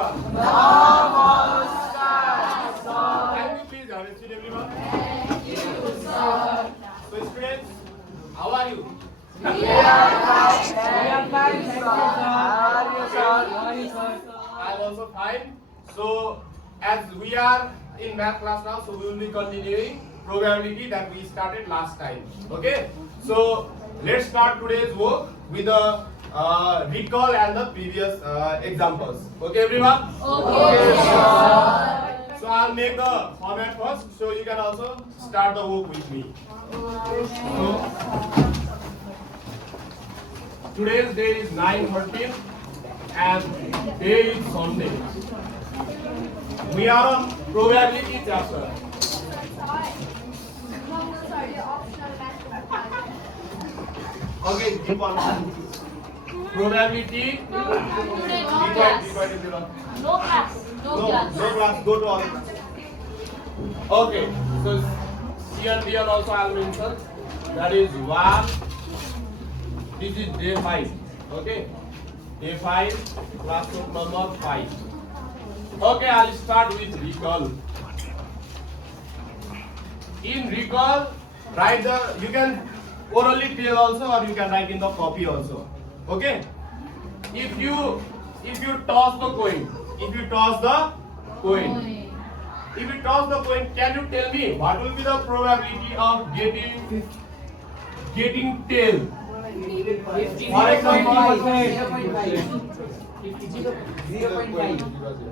everyone. Namaskar. Can you please have a seat, everyone? Thank you, sir. So, students, how are you? We are fine. We are fine, sir. How are you, sir? I am also fine. So, as we are in math class now, so we will be continuing probability that we started last time. Okay? So, let's start today's work with the recall and the previous examples. Okay, everyone? Okay, sir. So, I'll make the format first, so you can also start the work with me. So, today's day is 9/13 and day is Sunday. We are on probability chapter. Okay, keep on. Probability. No class. No class. No class. Go to all. Okay, so here also I'll mention that is 1. This is day 5. Okay, day 5, classroom number 5. Okay, I'll start with recall. In recall, write you can orally tell also, or you can write in the copy also. Okay, if you toss the coin, can you tell me what will be the probability of getting tail? For example, 0.5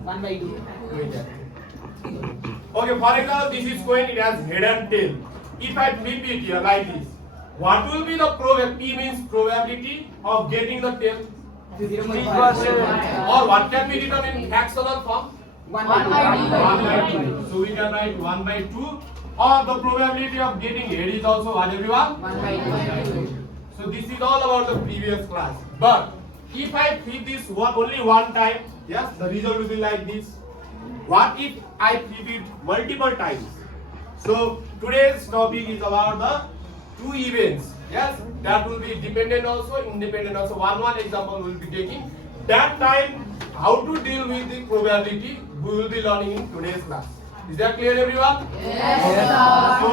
1/2. okay, for example, this is coin, it has head and tail. If I flip it here like this, what will be the probability? P means probability of getting the tail. 0.5. Or what can be written in fractional form? 1/2. So we can write 1/2. Or the probability of getting head is also what, everyone? 1/2. So this is all about the previous class. But if I flip this only one time, yes, the result will be like this. What if I flip it multiple times? So today's topic is about the two events. Yes, that will be dependent also, independent also. One example we will be taking. That time, how to deal with the probability, we will be learning in today's class. Is that clear, everyone? Yes, sir. So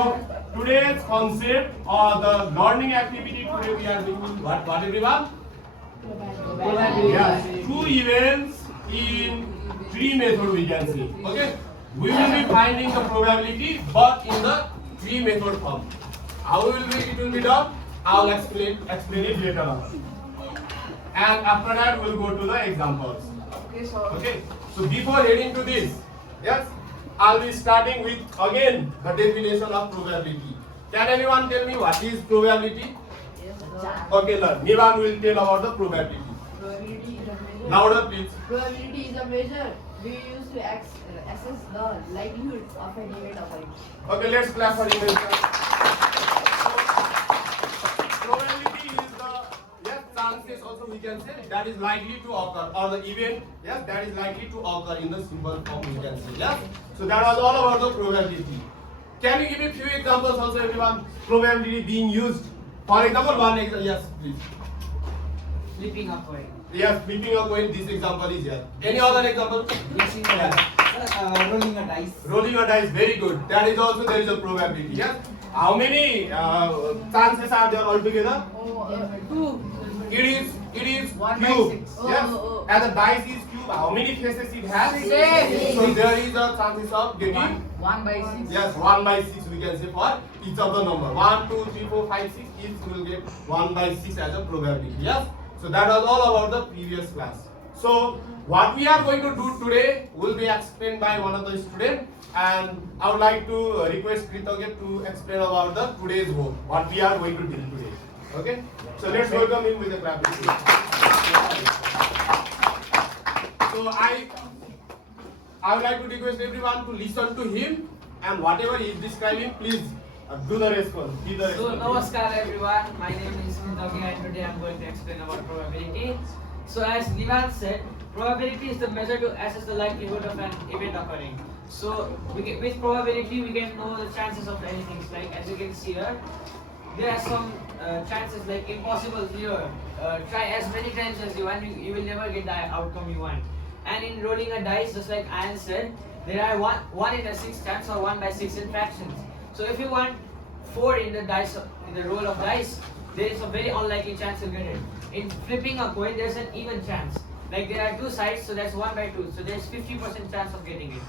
today's concept or the learning activity today we are doing what everyone? Yes, two events in three methods we can see. Okay, we will be finding the probability, but in the three method form. How it will be done? I will explain it later on. And after that we'll go to the examples. Okay. So before heading to this, yes, I'll be starting with again the definition of probability. Can anyone tell me what is probability? Okay, Lord. Nivan will tell about the probability. Probability is a measure. Louder, please. Probability is a measure we use to assess the likelihood of an event occurring. Okay, let's clap for him. Probability is the chances also we can say that is likely to occur, or the event that is likely to occur in the symbol form we can say. Yes. So that was all about the probability. Can you give me few examples also, everyone? Probability being used. For example, one example. Yes, please. Flipping a coin. Yes, flipping a coin. This example is here. Any other example? Mixing a Yes. rolling a dice. Rolling a dice, very good. That is also there is a probability. Yes. How many chances are there altogether? Two. It is 1 by cube. 6. Yes. Oh. And the dice is cube. How many faces it has? 6. So there is a chances of getting 1/6. yes 1/6 we can say for each of the number. 1, 2, 3, 4, 5, 6. Each will get 1/6 as a probability. Yes. So that was all about the previous class. So what we are going to do today will be explained by one of the students, and I would like to request Kritagya to explain about the today's work, what we are going to deal today. Okay? So let's welcome him with a clap. So I would like to request everyone to listen to him, and whatever he is describing, please do the response. Give the So, response. Namaskar everyone, my name is Kritagya and today I am going to explain about probability. So as Nivan said, probability is the measure to assess the likelihood of an event occurring. So with probability we can know the chances of anything. Like as you can see here, there are some chances like impossible here. Try as many times as you want, you will never get the outcome you want. And in rolling a dice, just like Ian said, there are 1 in a 6 chance or 1 by 6 in fractions. So if you want 4 in the dice, in the roll of dice, there is a very unlikely chance you'll get it. In flipping a coin, there's an even chance. Like there are 2 sides, so that's 1 by 2. So there's 50% chance of getting it.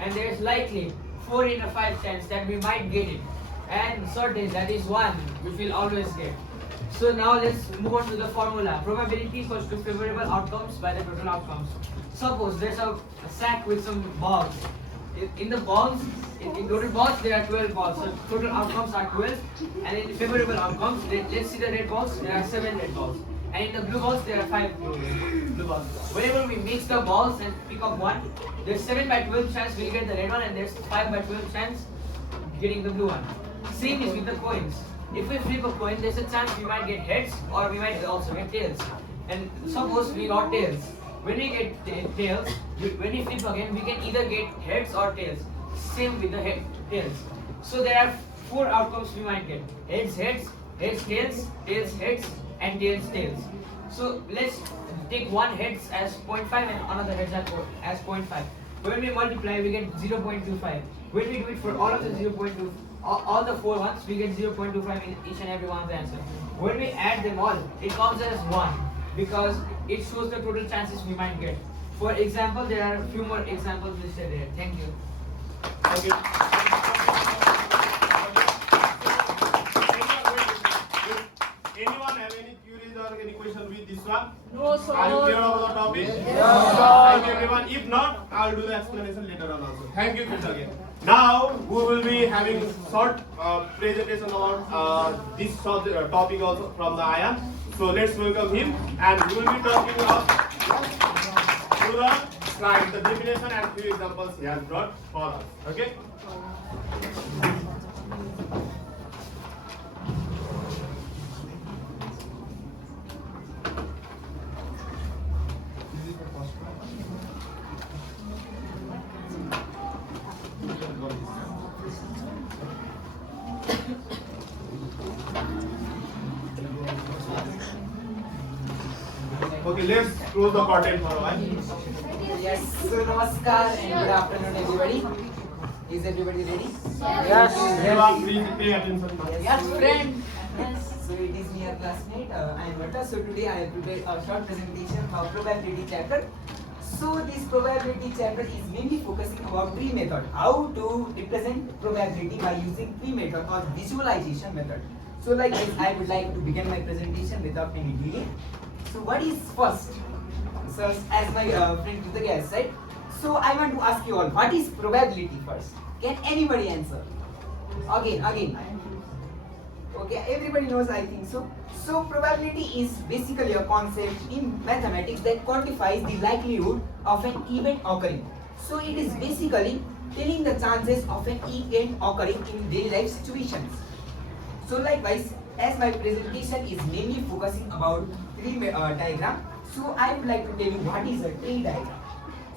And there's likely 4 in a 5 chance that we might get it. And certain, that is 1, which we'll always get. So now let's move on to the formula. Probability equals to favorable outcomes by the total outcomes. Suppose there's a sack with some balls. In the balls, in total balls, there are 12 balls. So total outcomes are 12. And in favorable outcomes, let's see the red balls, there are 7 red balls. And in the blue balls, there are 5 blue balls. Whenever we mix the balls and pick up one, there's 7 by 12 chance we'll get the red one, and there's 5 by 12 chance getting the blue one. Same is with the coins. If we flip a coin, there's a chance we might get heads or we might also get tails. And suppose we got tails. When we get tails, when we flip again, we can either get heads or tails. Same with the tails. So there are 4 outcomes we might get. Heads, heads, heads, tails, tails, heads, and tails, tails. So let's take one heads as 0.5 and another heads as 0.5. When we multiply, we get 0.25. When we do it for all of the 0.2, all the 4 ones, we get 0.25 in each and every one of the answer. When we add them all, it comes as 1 because it shows the total chances we might get. For example, there are a few more examples listed here. Thank you. Okay. Anyone have any queries or any question with this one? No, sir. Are you clear about the topic? Yes, Thank you everyone. If not, I'll do the explanation later on also. Thank you, Krishna again. Now we will be having short presentation about this topic also from the Ayan. So let's welcome him, and we will be talking about to the slide, the definition and few examples he has brought for us. Okay. Okay, let's close the curtain for a while. Yes, so namaskar and good afternoon everybody. Is everybody ready? Yes. Everyone, please pay attention now. Yes, friend. So it is me, your classmate. I am Vata. So today I have prepared a short presentation of probability chapter. So this probability chapter is mainly focusing about tree method. How to represent probability by using tree method or visualization method. So like this, I would like to begin my presentation without any delay. So what is first? So as my friend Kritaka has said, so I want to ask you all, what is probability first? Can anybody answer? Again. Okay, everybody knows, I think so. So probability is basically a concept in mathematics that quantifies the likelihood of an event occurring. So it is basically telling the chances of an event occurring in daily life situations. So likewise, as my presentation is mainly focusing about tree diagram, so I would like to tell you what is a tree diagram.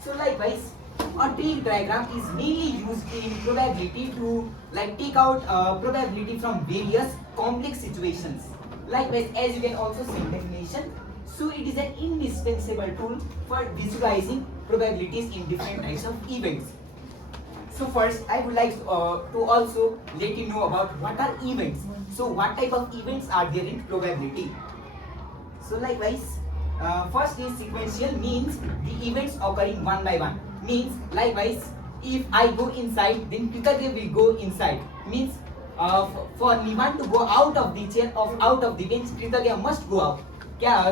So likewise, a tree diagram is mainly used in probability to take out probability from various complex situations. Likewise, as you can also see in definition, so it is an indispensable tool for visualizing probabilities in different types of events. So first, I would like to also let you know about what are events. So what type of events are there in probability? So likewise, first is sequential, means the events occurring one by one. Means likewise, if I go inside, then Kritaka will go inside. Means for Niman to go out of the chair, out of the bench, Kritaka must go out.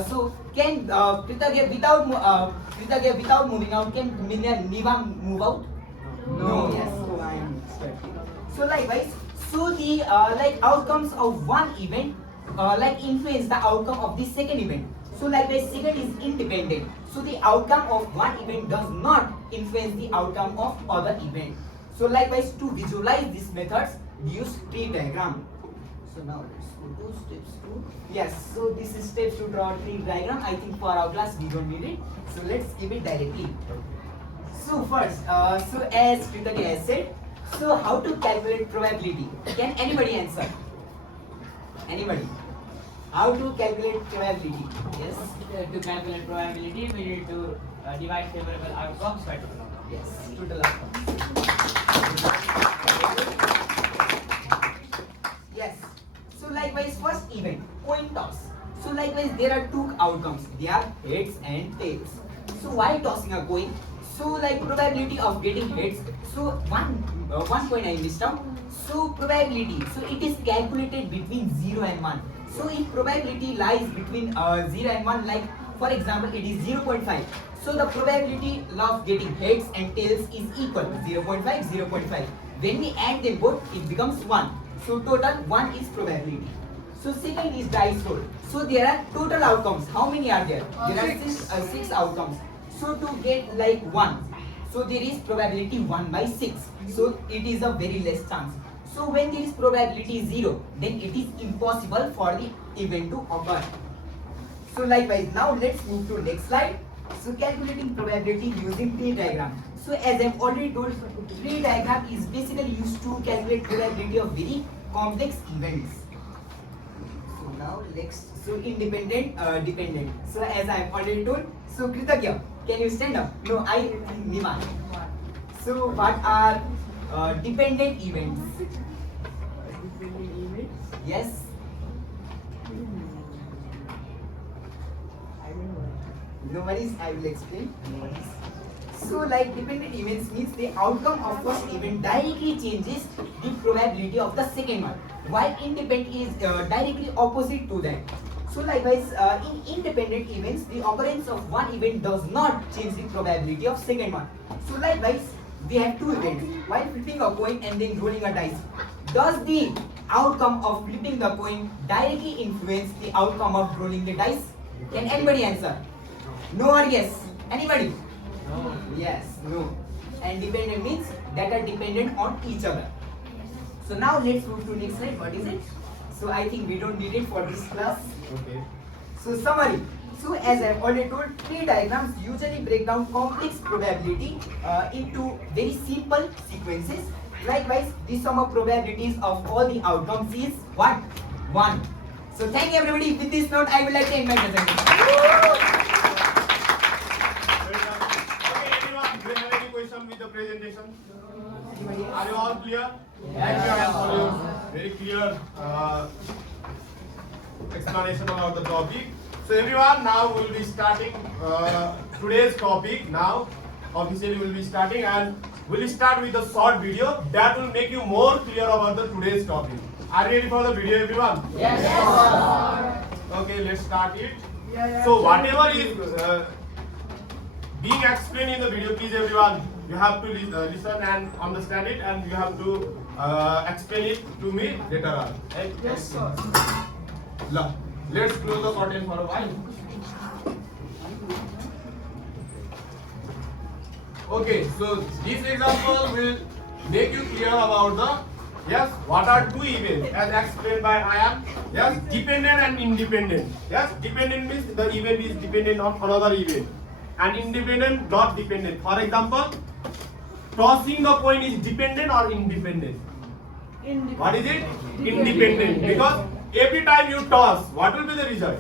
So can Kritaka without moving out, can Niman move out? No. Yes. So I am expecting. So likewise, so the outcomes of one event influence the outcome of the second event. So likewise, second is independent. So the outcome of one event does not influence the outcome of other event. So likewise, to visualize these methods, we use tree diagram. So now let's go to steps 2. Yes, so this is steps to draw a tree diagram. I think for our class we don't need it. So let's give it directly. So first, so as Kritaka has said, so how to calculate probability? Can anybody answer? Anybody? How to calculate probability? Yes. To calculate probability, we need to divide favorable outcomes by total outcomes. Yes. Total outcomes. Yes. So likewise, first event, coin toss. So likewise, there are two outcomes. They are heads and tails. So while tossing a coin, so like probability of getting heads. So one coin I missed out. So probability. So it is calculated between 0 and 1. So if probability lies between 0 and 1, like for example, it is 0.5. So the probability of getting heads and tails is equal 0.5, 0.5. When we add them both, it becomes 1. So total 1 is probability. So second is dice roll. So there are total outcomes. How many are there? There are six outcomes. So to get like 1, so there is probability 1 by 6. So it is a very less chance. So when there is probability 0, then it is impossible for the event to occur. So likewise, now let's move to next slide. So calculating probability using tree diagram. So as I've already told, tree diagram is basically used to calculate probability of very complex events. So now next, so independent, dependent. So as I've already told, so Kritagya, can you stand up? No, Niman. So what are dependent events? Yes. No worries, I will explain. No worries. So like dependent events means the outcome of first event directly changes the probability of the second one, while independent is directly opposite to that. So likewise, in independent events, the occurrence of one event does not change the probability of second one. So likewise, we have two events. While flipping a coin and then rolling a dice, does the outcome of flipping the coin directly influence the outcome of rolling the dice? Can anybody answer? No or yes? Anybody? No. Yes, no. And dependent means that are dependent on each other. So now let's move to next slide. What is it? So I think we don't need it for this class. Okay. So summary. So as I have already told, tree diagrams usually break down complex probability into very simple sequences. Likewise, the sum of probabilities of all the outcomes is what? 1. So thank you everybody. With this note, I would like to end my presentation. Okay, everyone, do you have any question with the presentation? Anybody else? Are you all clear? Yes. For you. Very clear explanation about the topic. So everyone, now we will be starting today's topic. Now officially we will be starting, and we will start with a short video that will make you more clear about the today's topic. Are you ready for the video, everyone? Yes. Okay, let's start it. So whatever is being explained in the video, please everyone, you have to listen and understand it, and you have to explain it to me later on. Yes, sir. Let's close the curtain for a while. Okay, so this example will make you clear about the what are two events as explained by Ayan. Yes, dependent and independent. Yes, dependent means the event is dependent on another event, and independent not dependent. For example, tossing the coin is dependent or independent? What is it? Independent, because every time you toss, what will be the result?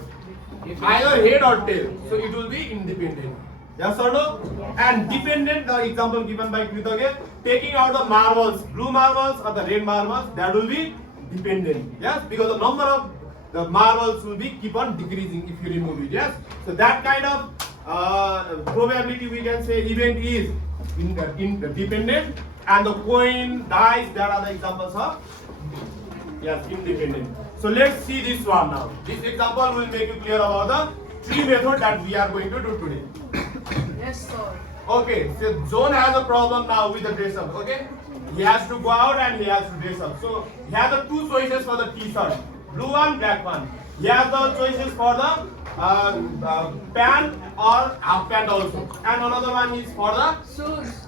Either head or tail. So it will be independent. Yes or no? And dependent, the example given by Kritagya, taking out the marbles, blue marbles or the red marbles, that will be dependent. Yes, because the number of the marbles will be keep on decreasing if you remove it. Yes, so that kind of probability we can say event is dependent, and the coin, dice, that are the examples of independent. So let's see this one now. This example will make you clear about the tree method that we are going to do today. Yes, sir. Okay, so John has a problem now with the dress up. Okay, he has to go out and he has to dress up. So he has the two choices for the t-shirt, blue one, black one. He has the choices for the pant or half pant also, and another one is for the shoes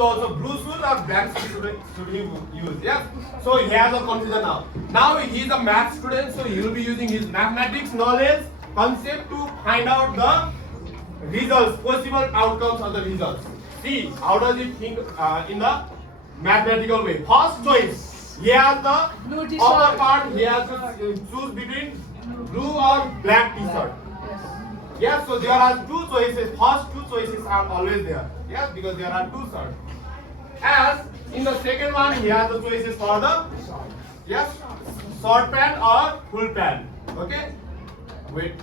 also, blue shoes or black shoes should he use? Yes. So he has a confusion now. Now he is a math student, so he will be using his mathematics knowledge concept to find out the results, possible outcomes of the results. See, how does it think in the mathematical way? First choice, he has the Blue t-shirt. upper part, he has to choose between blue or black t-shirt. Yes, so there are two choices. First two choices are always there. Yes, because there are two shirts. As in the second one, he has the choices for the yes, short pant or full pant. Okay, wait.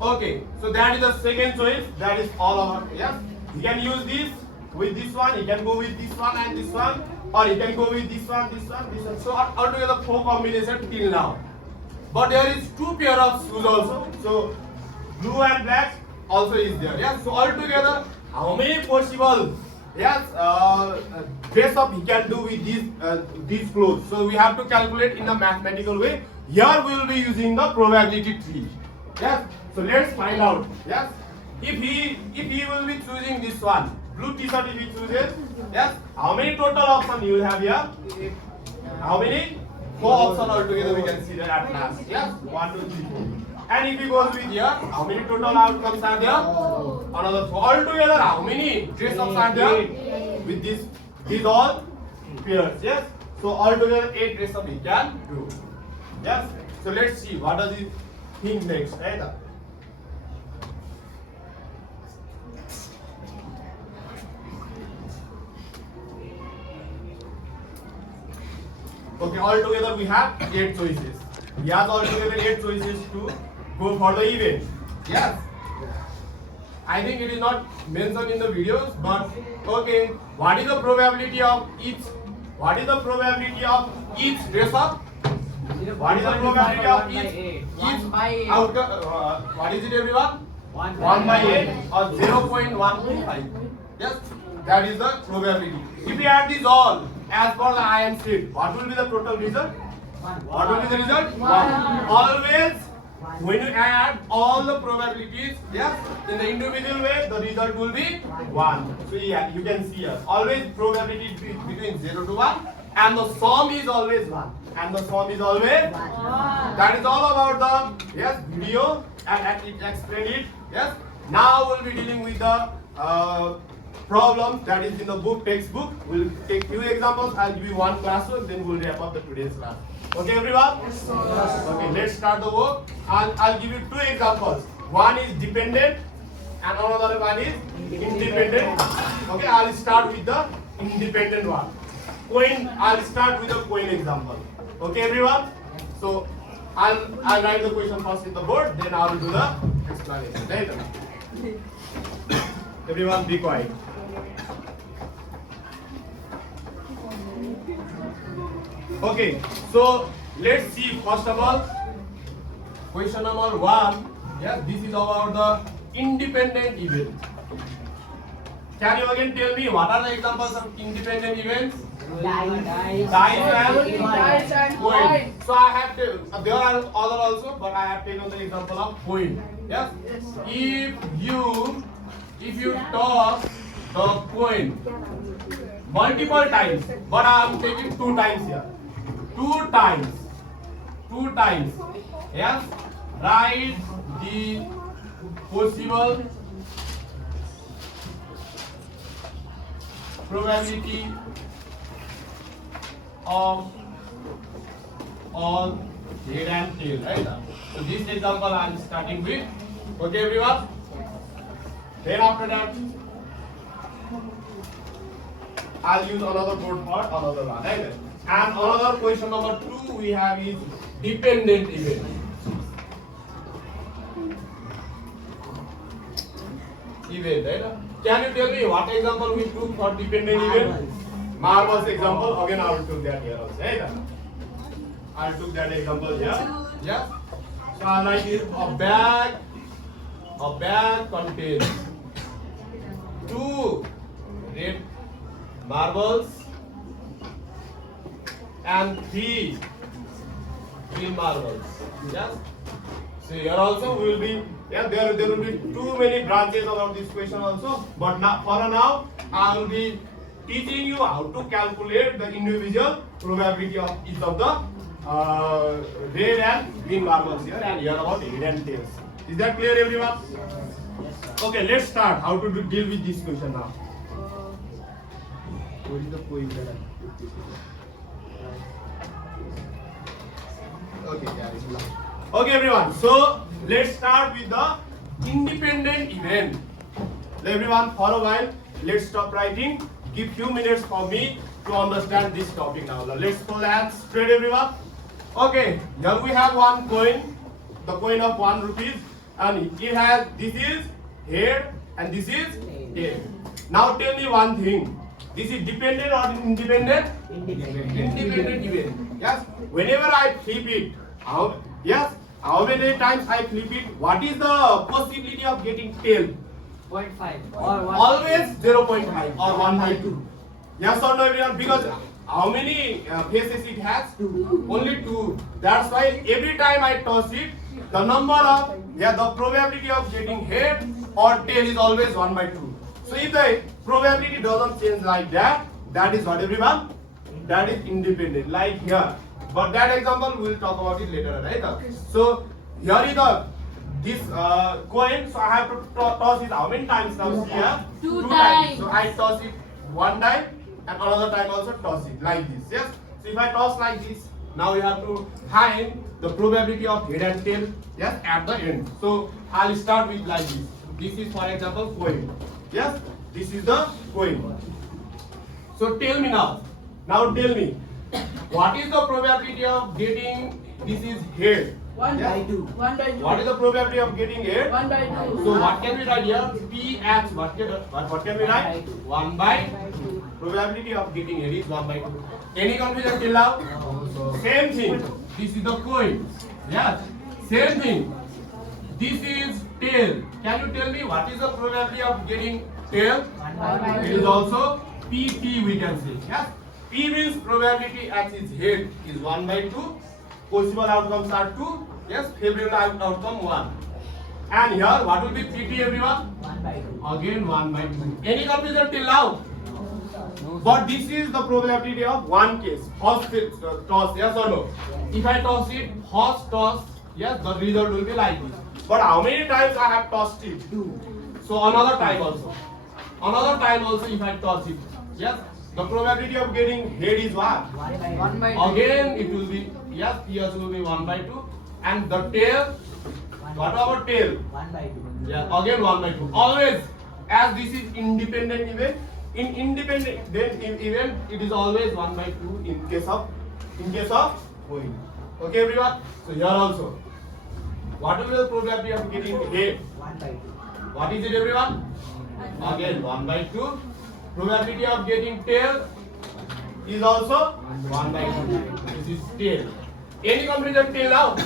Okay, so that is the second choice. That is all over. Yes, he can use this with this one. He can go with this one and this one, or he can go with this one, this one, this one. So altogether 4 combinations till now. But there is 2 pair of shoes also. So blue and black also is there. Yes. So altogether, how many possible yes dress up he can do with these clothes? So we have to calculate in a mathematical way. Here we will be using the probability tree. Yes. So let's find out. Yes. If he will be choosing this one, blue t-shirt if he chooses, yes, how many total options you will have here? How many? 4 options altogether we can see there at last. Yes, 1, 2, 3, 4. And if he goes with here, how many total outcomes are there? Another 4. Altogether, how many dress ups are there? With these all pairs. Yes. So altogether 8 dress ups we can do. Yes. So let's see what does he think next. Right? Okay, altogether we have 8 choices. He has altogether 8 choices to go for the event. Yes. I think it is not mentioned in the videos, but okay. What is the probability of each? What is the probability of each dress up? What is the probability of each outcome? What is it, everyone? 1 by 8 or 0.125. Yes, that is the probability. If we add these all as per the IM sheet, what will be the total result? What will be the result? 1. Always, when you add all the probabilities, yes, in the individual way, the result will be 1. So yeah, you can see here, always probability between 0 to 1, and the sum is always 1. And the sum is always 1. That is all about the yes video, and it explained it. Yes. Now we'll be dealing with the problems that is in the book, textbook. We'll take few examples. I'll give you one classwork, then we'll wrap up the today's class. Okay, everyone? Yes, sir. Okay, let's start the work. I'll give you 2 examples. One is dependent and another one is independent. Okay, I'll start with the independent one. Coin, I'll start with a coin example. Okay, everyone? So I'll write the question first in the board, then I'll do the explanation. Right? Everyone be quiet. Okay, so let's see first of all question number 1. Yes, this is about the independent event. Can you again tell me what are the examples of independent events? Dice and coin. So I have to, there are other also, but I have taken the example of coin. Yes. If you toss the coin multiple times, but I am taking 2 times here. 2 times. Yes. Write the possible probability of all head and tail, right? So this example I am starting with. Okay, everyone. Then after that, I'll use another board for another one, right? And another question number 2 we have is dependent event. Right? Can you tell me what example we took for dependent event? Marbles example. Again, I will took that here also. Right? I took that example here. Yeah. So I like it. A bag contains 2 red marbles and 3 green marbles. Yes. So here also we will be, yeah, there will be too many branches about this question also. But now, for now, I will be teaching you how to calculate the individual probability of each of the red and green marbles here, and here about head and tails. Is that clear, everyone? Okay, let's start how to deal with this question now. What is the point that Okay, yeah, it's enough. Okay, everyone. So let's start with the independent event. Everyone, for a while, let's stop writing. Give few minutes for me to understand this topic now. Now, let's pull hands straight, everyone. Okay, here we have one coin, the coin of 1 rupees, and it has, this is head and this is tail. Now tell me one thing. This is dependent or independent? Independent event. Yes. Whenever I flip it, how many times I flip it? What is the possibility of getting tail? 0.5 or 1. Always 0.5 or 1 by 2. Yes or no, everyone? Because how many faces it has? Only 2. That's why every time I toss it, the number of, the probability of getting head or tail is always 1 by 2. So if the probability doesn't change like that, that is what, everyone? That is independent, like here. But that example we will talk about it later, right? So here is this coin. So I have to toss it how many times now? Here, 2 times. So I toss it 1 time and another time also toss it like this. Yes. So if I toss like this, now you have to find the probability of head and tail. Yes, at the end. So I'll start with like this. This is, for example, coin. Yes, this is the coin. So tell me now. Now tell me, what is the probability of getting, this is head? 1 Yes. by 2. 1 by 2. What is the probability of getting head? 1 by 2. So what can we write here? P as what can we write? 1 by 2. Probability of getting head is 1 by 2. Any confusion till now? Same thing. This is the coin. Yes. Same thing. This is tail. Can you tell me what is the probability of getting tail? 1 by It 2. is also PP we can say. Yes. P means probability as its head is 1 by 2. Possible outcomes are 2. Yes. Favorable outcome 1. And here what will be PT, everyone? 1 by 2. Again 1 by 2. Any confusion till now? But this is the probability of one case. First toss, yes or no? If I toss it, first toss, yes, the result will be like this. But how many times I have tossed it? 2. So another time also. Another time also if I toss it. Yes, the probability of getting head is what? 1 by 2. Again it will be, yes, here will be 1 by 2. And the tail, what about tail? 1 by 2. Yeah, again 1 by 2. Always, as this is independent event, in independent event, it is always 1 by 2 in case of coin. Okay, everyone? So here also, what will be the probability of getting head? 1 by 2. What is it, everyone? Again 1 by 2. Probability of getting tail is also 1 by 2. This is tail. Any confusion till now?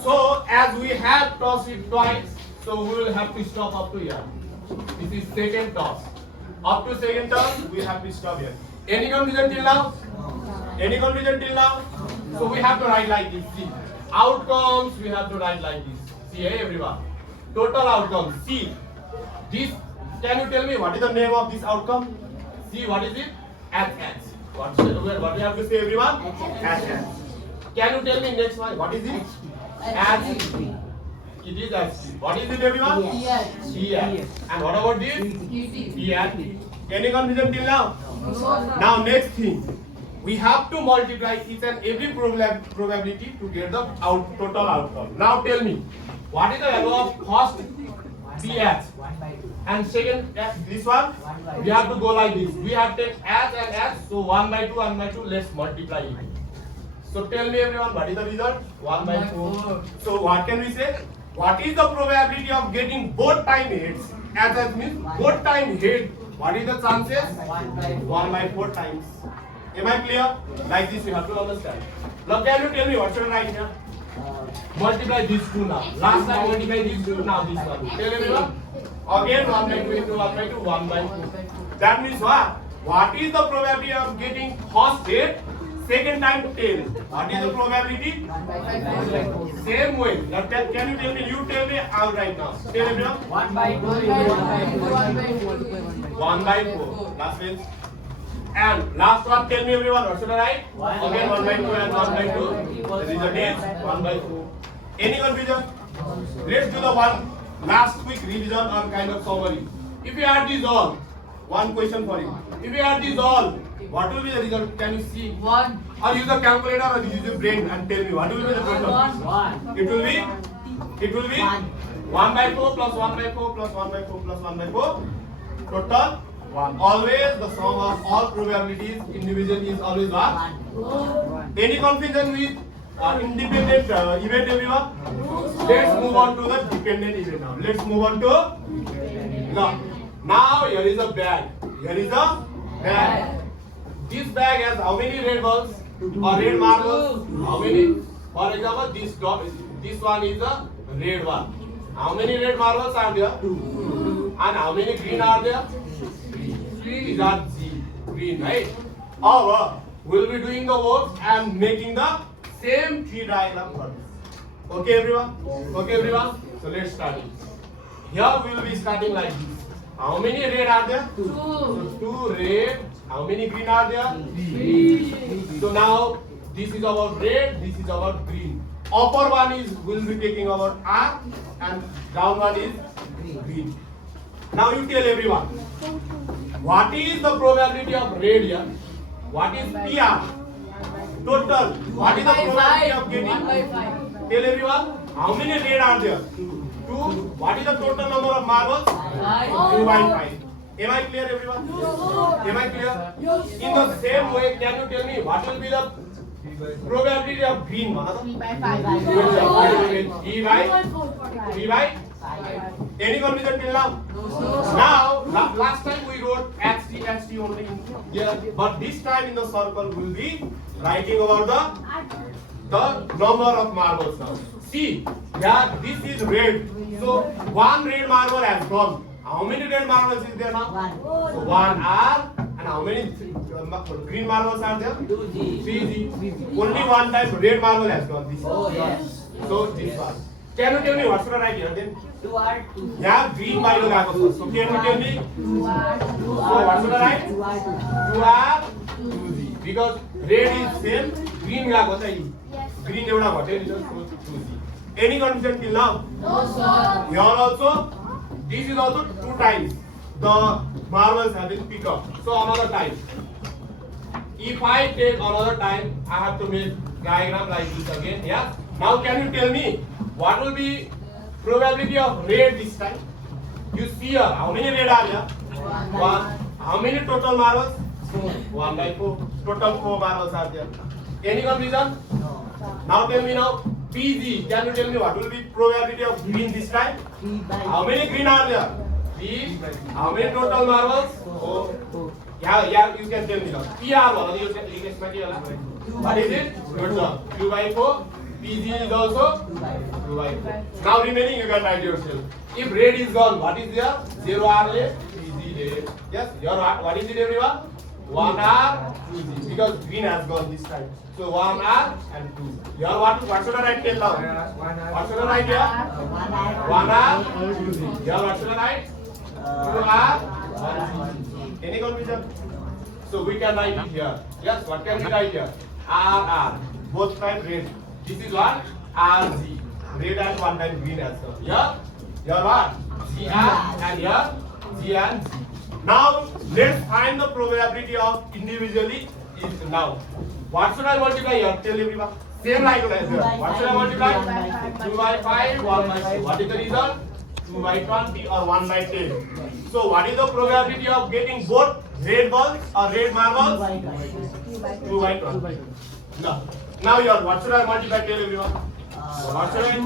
So as we have tossed it twice, so we will have to stop up to here. This is second toss. Up to second toss, we have to stop here. Any confusion till now? Any confusion till now? So we have to write like this. See, outcomes we have to write like this. See, hey, everyone. Total outcomes. See, this. Can you tell me what is the name of this outcome? See, what is it? HS. What do you have to say, everyone? HS. Can you tell me next one? What is it? HP. It is HP. What is it, everyone? Yes. And what about this? PT. PRT. Any confusion till now? Now next thing, we have to multiply each and every probability to get the total outcome. Now tell me, what is the value of first PS 1 by 2. and second this one? We have to go like this. We have taken S and S, so 1 by 2, 1 by 2. Let's multiply it. So tell me, everyone, what is the result? 1 by 4. So what can we say? What is the probability of getting both time heads? As means both time head. What is the chances? 1 by 4. 1 by 4 times. Am I clear? Like this you have to understand. Now can you tell me what should I write here? Multiply these two now. Last time multiply these two, now this one. Tell everyone. Again 1 by 2 into 1 by 2, 1 by 2. That means what? What is the probability of getting first head, second time tail? What is the probability? 1 by 4. Same way. Now can you tell me? You tell me. I'll write now. Tell everyone. 1 by 2. 1 by 4. Last means. And last one, tell me, everyone, what should I write? Again 1 by 2 and 1 by 2. The result is 1 by 4. Any confusion? Let's do the one last quick revision or kind of summary. If you add these all, one question for you. If you add these all, what will be the result? Can you see? 1. or use a calculator or use your brain and tell me what will be the total. 1. It will be 1 by 4 plus 1 by 4 plus 1 by 4 plus 1 by 4. Total 1. Always the sum of all probabilities individually is always 1. Any confusion with independent event, everyone? Let's move on to the dependent event now. Let's move on to now here is a bag. Here is a bag. This bag has how many red balls or red marbles? How many? For example, this one is a red one. How many red marbles are there? 2. And how many green are there? 3. These are green, right? Or we'll be doing the work and making the same tree diagram for this. Okay, everyone? Okay, everyone? So let's start it. Here we will be starting like this. How many red are there? 2. So 2 red. How many green are there? 3. So now this is our red, this is our green. Upper one is will be taking our R and down one is green. Now you tell everyone, what is the probability of red here? What is PR? Total. What is the probability of getting? 1 by 5. Tell everyone, how many red are there? 2. What is the total number of marbles? 2 by 5. Am I clear, everyone? Am I clear? In the same way, can you tell me what will be the probability of green one? 3 by 5. 3 by 5. Any confusion till now? Now, last time we wrote HT only here, but this time in the circle we will be writing about the number of marbles now. See, yeah, this is red. So one red marble has gone. How many red marbles is there now? 1. So 1R, and how many green marbles are there? 2G. 3G. Only one time red marble has gone. This. Oh, yes. So this one. Can you tell me what should I write here then? 2R, 2. Yeah, green by the back first. So can you tell me? 2R, So what should I write? 2. 2R, 2G. Because red is same, green will go say green एवढा घटेल result so 2G. Any confusion till now? No, sir. Here also, this is also 2 times. The marbles have been picked up. So another time. If I take another time, I have to make diagram like this again. Yeah. Now can you tell me what will be probability of red this time? You see here, how many red are there? 1. How many total marbles? 1 by 4. Total 4 marbles are there. Any confusion? No. Now tell me now, PG. Can you tell me what will be probability of green this time? 3 by How many green are there? 3. How many total marbles? 4. 4. Yeah, you can tell me now. PR one, you can explain it. What is it? Good job. 2 by 4. PG is also 2 by 4. 2 by 4. Now remaining you can write yourself. If red is gone, what is there? 0 R left, PG left. Yes, your what is it everyone? 1 R, 2G. Because green has gone this time. So 1 R and 2. Your what should I write till now? What should I write here? 1 R, 2G. Your what should I write? 2 R, 1G. Any confusion? So we can write it here. Yes, what can we write here? R. Both times red. This is what? RG. Red and 1 time green as well. Here? Here what? GR and here G and G. Now let's find the probability of individually is now. What should I multiply here? Tell everyone. Same like that. What should I multiply? 2 by 5, 1 by 6. What is the result? 2 by 20 or 1 by 10. So what is the probability of getting both red balls or red 2 marbles? by 5. 2 by 20. Now here, what should I multiply? Tell everyone. What should I?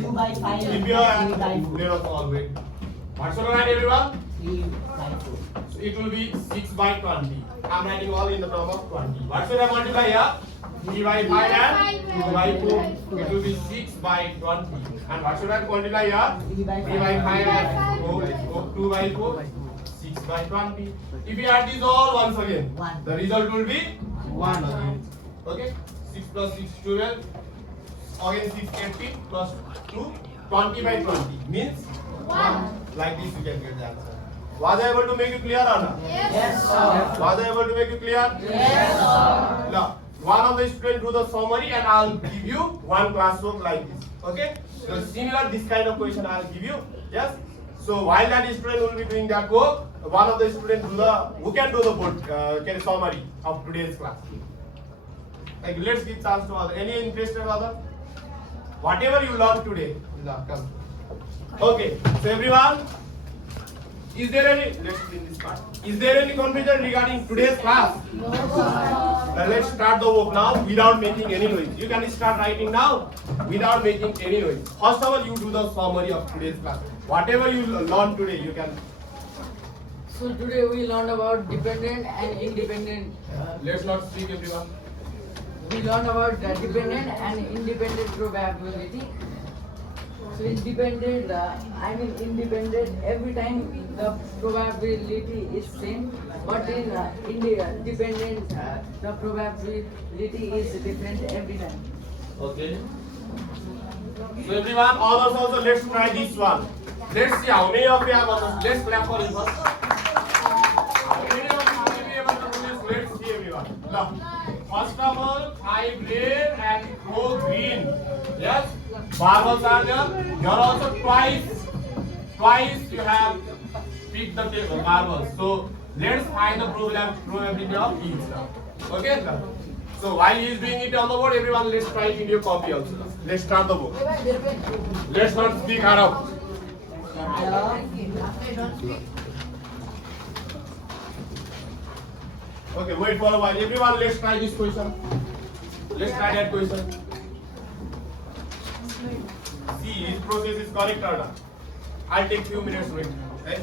2 by 5. If 3 you are, by 4. let us all wait. What should I write everyone? 3 by 4. So it will be 6 by 20. I'm writing all in the term of 20. What should I multiply here? 3 by 5 and 2 by 4. It will be 6 by 20. And what should I multiply here? 3 by 3 by 5 and 2 by 4. 6 by 20. If we add these all once again, 1. the result will be 1 again. Okay? 6 plus 6, 12. Again 6, 18 plus 2, 20 by 20. Means 1. Like this you can get the answer. Was I able to make you clear or not? Yes, Was I able to make you clear? Yes, sir. Now, one of the students do the summary and I'll give you one classroom like this. Okay? So similar this kind of question I'll give you. Yes? So while that student will be doing that work, one of the students who can do the board summary of today's class. Like, let's give chance to other. Any interested other? Whatever you learned today. Come. Okay. So everyone, is there any? Let's clean this part. Is there any confusion regarding today's class? Then let's start the work now without making any noise. You can start writing now without making any noise. First of all, you do the summary of today's class. Whatever you learned today, you can. So today we learned about dependent and independent. Let's not speak, everyone. We learned about dependent and independent probability. So independent, independent, every time the probability is same, but in dependent, the probability is different every time. Okay. So everyone, others also, let's try this one. Let's see how many of you have understood. Let's clap for him first. How many of you will be able to do this? Let's see everyone. Now, first of all, 5 red and 4 green. Yes? Marbles are there. Here also twice you have picked the table, marbles. So let's find the probability of each now. Okay? So while he is doing it on the board, everyone let's try it in your copy also. Let's start the book. Let's not speak Arab. Okay, wait for a while. Everyone, let's try this question. Let's try that question. See, his process is correct or not? I'll take few minutes wait. Right?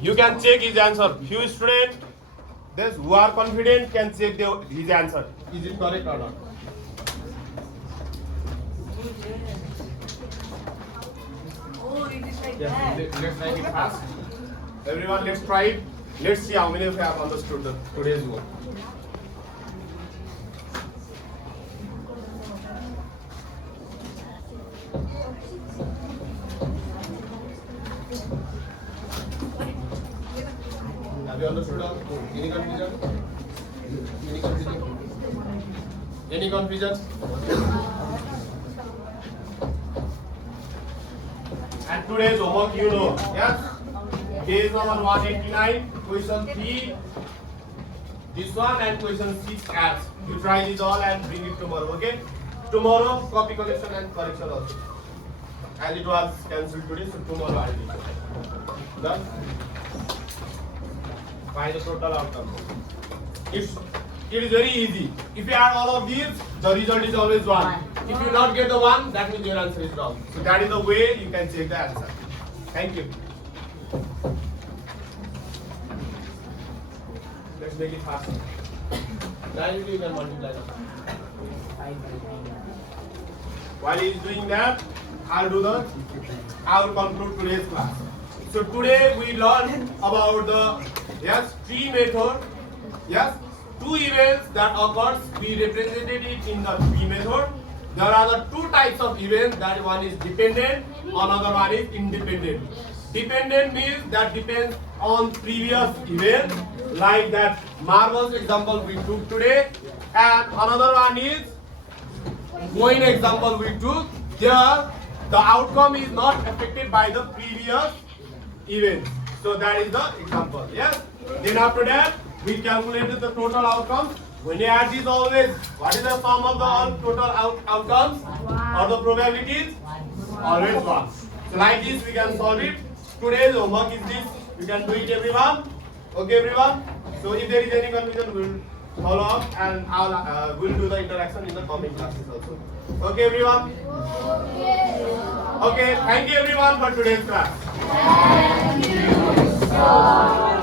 You can check his answer. Few students, those who are confident can check his answer. Is it correct or not? Oh, it is like Yes, that. let's try it fast. Everyone, let's try it. Let's see how many of you have understood today's work. Have you understood all? Any confusion? Any confusion? Any confusion? And today's homework, you know, yes? Page number 189, question 3, this one, and question 6 adds. You try this all and bring it tomorrow, okay? Tomorrow, copy collection and correction also. As it was cancelled today, so tomorrow I'll do it. Done? Find the total outcome. It is very easy. If you add all of these, the result is always 1. If you not get the 1, that means your answer is wrong. So that is the way you can check the answer. Thank you. Let's make it faster. Now you can multiply them. While he is doing that, I will conclude today's class. So today we learned about the tree method. Yes, 2 events that occurs. We represented it in the tree method. There are the 2 types of events. That one is dependent, another one is independent. Dependent means that depends on previous event, like that marbles example we took today, and another one is coin example we took. There, the outcome is not affected by the previous event. So that is the example. Yes. Then after that, we calculated the total outcomes. When you add these, always, what is the sum of the all total outcomes or the probabilities? Always 1. So like this, we can solve it. Today's homework is this. You can do it, everyone. Okay, everyone. So if there is any confusion, we'll follow up and we'll do the interaction in the coming classes also. Okay, everyone. Okay. Thank you, everyone, for today's class.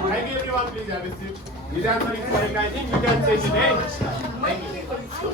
Thank you, everyone. Please have a seat. His answer is correct. I think you can say it. Thank you.